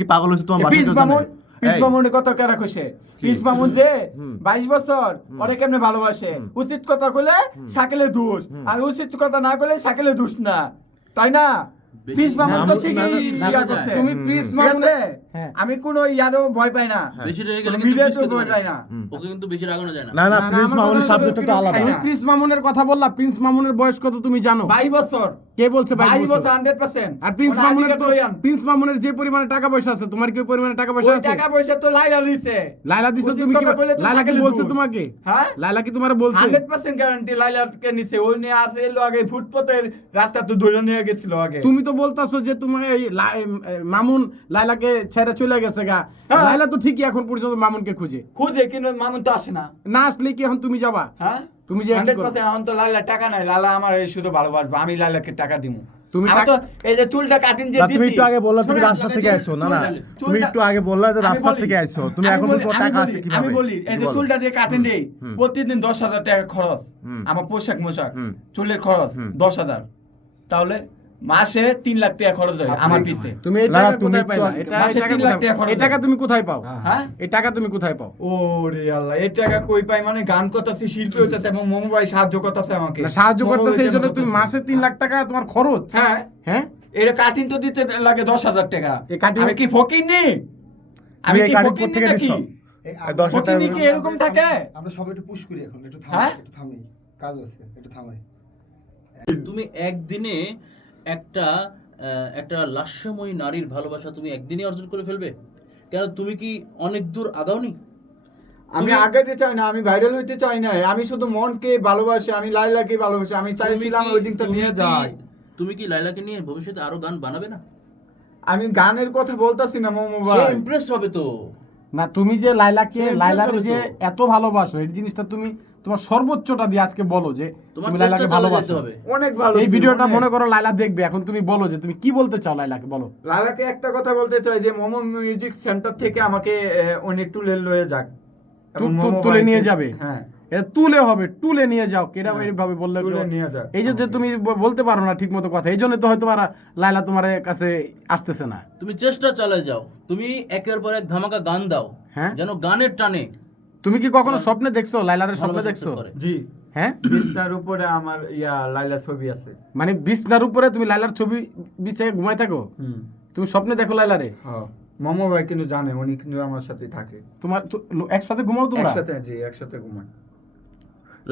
কি পাগল হইছে তোমার বাসায়? প্রিন্স মামুনের কথা কেন কইছে? প্রিন্স মামুন যে 22 বছর ওরে কেমনে ভালোবাসে? উচিত কথা কইলে শাকিলে দোষ, আর উচিত কথা না কইলে শাকিলে দোষ না, তাই না? প্রিন্স মামুন তো ঠিকই ইয়া করছে। তুমি প্রিন্স মামুনের আমি কোনো ইয়ারও ভয় পাই না, বেশি রয়ে গেলে মিডিয়াতেও ভয় পাই না। ওকে কিন্তু বেশি রাগানো যায় না। না প্রিন্স মামুনের সাবজেক্টটা তো আলাদা। তুমি প্রিন্স মামুনের কথা বললা, প্রিন্স মামুনের বয়স কত তুমি জানো? 22 বছর। কে বলছে 22 22 বছর বছর? 100%। আর প্রিন্স মামুনের যে পরিমাণে টাকা পয়সা আছে, তোমার কি ওই পরিমাণে টাকা পয়সা আছে? টাকা পয়সা তো লাইলা দিছে। লাইলা দিছো তুমি কি? লাইলা কি বলছে তোমাকে? হ্যাঁ, লাইলা কি তোমারে বলছে? 100% গ্যারান্টি লাইলাকে নিছে। ওই নিয়ে আসে এলো আগে ফুটপাতের রাস্তা তো ধরে নিয়ে গেছিল আগে। তুমি তো বলতাছো যে তোমার এই মামুন লাইলাকে ছেড়ে চলে গেছে গা। লাইলা তো ঠিকই এখন পর্যন্ত মামুনকে খুঁজে কিন্তু মামুন তো আসে না। না আসলে কি এখন তুমি যাবা? হ্যাঁ, তুমি যে 100% এখন তো লাইলা টাকা নাই। লাইলা আমার শুধু ভালোবাসবে, আমি লাইলাকে টাকা দিমু। তুমি আমি তো এই যে চুলটা কাটিং দিয়ে দিছি। তুমি একটু আগে বললা তুমি রাস্তা থেকে আইছো। না তুমি একটু আগে বললা যে রাস্তা থেকে আইছো। তুমি এখন তো টাকা আছে কিভাবে? আমি বলি এই যে চুলটা দিয়ে কাটিং দেই, প্রতিদিন 10,000 টাকা খরচ। আমার পোশাক চুলের খরচ 10,000, তাহলে মাসে 3 লাখ টাকা খরচ হয় আমার পিছে। তুমি এই টাকা কোথায় পাইলা? এই টাকা তুমি কোথায় পাও? হ্যাঁ, এই টাকা তুমি কোথায় পাও? ওরে আল্লাহ, এই টাকা কই পাই? মানে গান করতেছি, শিল্পী হইতাছে এবং মোমো ভাই সাহায্য করতেছে আমাকে। না, সাহায্য করতেছে এইজন্য তুমি মাসে 3 লাখ টাকা তোমার খরচ? হ্যাঁ হ্যাঁ, এটা কাটিং তো দিতে লাগে 10,000 টাকা। এই কাটিং আমি কি ফকির নি? আমি কি ফকির নি নাকি? 10 ফকির টাকা নি কি এরকম থাকে? আমরা সবাই একটু পুশ করি এখন, একটু হ্যাঁ? থামি কাজ আছে, একটু থামাই। তুমি একদিনে একটা লাস্যময়ী নারীর ভালোবাসা তুমি একদিনে অর্জন করে ফেলবে? কেন তুমি কি অনেক দূর আগাওনি? আমি আগাতে চাই না, আমি ভাইরাল হইতে চাই না, আমি শুধু মনকে ভালোবাসি, আমি লাইলাকে ভালোবাসি। আমি চাইছিলাম ওই দিনটা নিয়ে যাই। তুমি কি লাইলাকে নিয়ে ভবিষ্যতে আরো গান বানাবে না? আমি গানের কথা বলতাছি না মোমো সে ভাই। ইমপ্রেস হবে তো। না, তুমি যে লাইলাকে সে লাইলার impress যে হবে তো। এত ভালোবাসো, এই জিনিসটা তুমি তোমার সর্বোচ্চটা দিয়ে আজকে বলো যে তোমার তুমি চেষ্টা লাইলাকে চালিয়ে ভালোবাসো। যেতে হবে। অনেক ভালো। এই ভিডিওটা মনে করো লাইলা দেখবে, এখন তুমি বলো যে তুমি কি বলতে চাও লাইলাকে, বলো। লাইলাকে একটা কথা বলতে চাই যে মোমো মিউজিক সেন্টার থেকে আমাকে উনি তুলে লয়ে যাক। এবং মোমো তুলে ভাইকে- নিয়ে যাবে। হ্যাঁ, এটা তুলে হবে, তুলে নিয়ে যাও। কেরা এইভাবে বললে তুলে নিয়ে যাক। এই যে তুমি বলতে পারো না ঠিক মতো কথা, এই জন্য তো হয়তো লাইলা তোমার কাছে আসতেছে না। তুমি চেষ্টা চালিয়ে যাও, তুমি একের পর এক ধামাকা গান দাও, হ্যাঁ, যেন গানের টানে তুমি কি কখনো স্বপ্নে দেখছো লাইলার স্বপ্নে ভালোবাসা দেখছো? করে। জি, হ্যাঁ, বিছনার উপরে আমার লাইলা ছবি আছে। মানে বিছনার উপরে তুমি লাইলার ছবি বিছিয়ে ঘুমাই থাকো? তুমি স্বপ্নে দেখো লাইলারে? হ্যাঁ, মোমো ভাই কিন্তু জানে, উনি কিন্তু আমার সাথে থাকে। তোমার একসাথে ঘুমাও তোমরা? একসাথে ঘুমাই।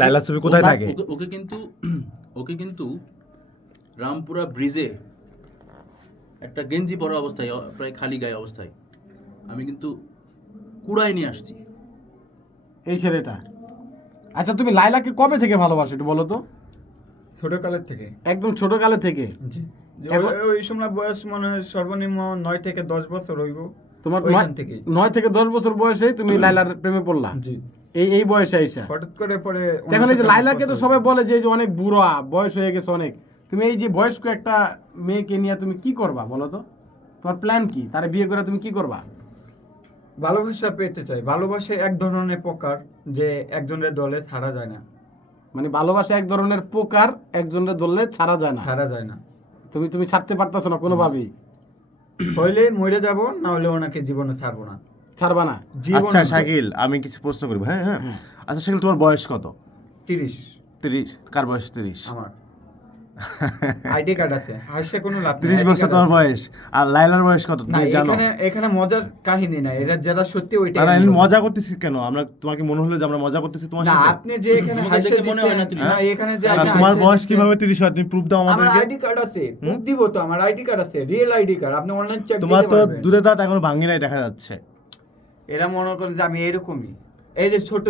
লাইলা ছবি কোথায় থাকে? ওকে কিন্তু রামপুরা ব্রিজে একটা গেঞ্জি পরা অবস্থায়, প্রায় খালি গায়ে অবস্থায় আমি কিন্তু কুড়াই নিয়ে আসছি। এই ছেলেটা। আচ্ছা, তুমি লাইলাকে কবে থেকে ভালোবাসো একটু বলো তো? ছোটকালের থেকে। একদম ছোটকালে থেকে? জি, ওই সময় বয়স মনে হয় সর্বনিম্ন 9 থেকে 10 বছর হইব। তোমার ওইখান থেকে 9 থেকে 10 বছর বয়সে তুমি লাইলার প্রেমে পড়লা? জি, এই বয়সে আইসা হঠাৎ করে পরে এখন এই যে লাইলাকে তো সবাই বলে যে অনেক বুড়া বয়স হয়ে গেছে অনেক, তুমি এই যে বয়স্ক একটা মেয়েকে নিয়ে তুমি কি করবা বলো তো? তোমার প্ল্যান কি? তারে বিয়ে করে তুমি কি করবা? ভালোবাসা পেতে চাই। ভালোবাসা এক ধরনের প্রকার যে একজনের দলে ছাড়া যায় না। মানে ভালোবাসা এক ধরনের প্রকার, একজনের ধরলে ছাড়া যায় না। ছাড়া যায় না। তুমি ছাড়তে পারতাছো না কোনোভাবেই? হইলে মরে যাব, না হলে ওনাকে জীবনে ছাড়বো না। ছাড়বা না? আচ্ছা শাকিল, আমি কিছু প্রশ্ন করব। হ্যাঁ হ্যাঁ, আচ্ছা শাকিল, তোমার বয়স কত? 30। 30? কার বয়স 30? আমার আইডি কার্ড আছে, হাসে কোনো লাভ নেই। 30 বছর তোমার বয়স। আর লাইলার বয়স কত না, তুমি জানো? এখানে মজার কাহিনী না, এটা যারা সত্যি ওইটাই। না, আমি মজা করতেছি কেন? আমরা তোমাকে মনে হলো যে আমরা মজা করতেছি তোমার না, সাথে? আপনি যে এখানে তোমাকে হাসে দেখে মনে হয় না দিচ্ছেন, 30। না এখানে যে না, আপনি তোমার হাসে বয়স দিচ্ছেন, কিভাবে 30 হয়? তুমি প্রুফ দাও আমার আমাদেরকে। আইডি কার্ড আছে, প্রুফ দিব তো। আমার আইডি কার্ড আছে, রিয়েল আইডি কার্ড, আপনি অনলাইন চেক তোমার দিতে তো পারবেন। দূরে দাঁত এখনো ভাঙি নাই দেখা যাচ্ছে। এরা মনে করে যে আমি এরকমই। এই যে ছোট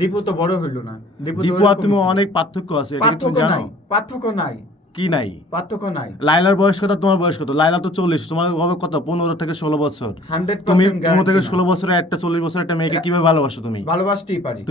দীপু তো বড় হইল না। দীপু আর ওরকমই তুমি ছিল। অনেক পার্থক্য আছে, এটা কি তুমি পার্থক্য জানো? নাই, পার্থক্য নাই, কি নাই? পার্থক্য নাই। লাইলার বয়স কত, তোমার বয়স কত? লাইলা তো 40, তোমার হবে কত? 15 থেকে 16 বছর। 100% তুমি 15 থেকে guarantee না। 16 বছরের একটা 40 বছরের একটা মেয়েকে কিভাবে ভালোবাসো তুমি? ভালোবাসতেই পারি।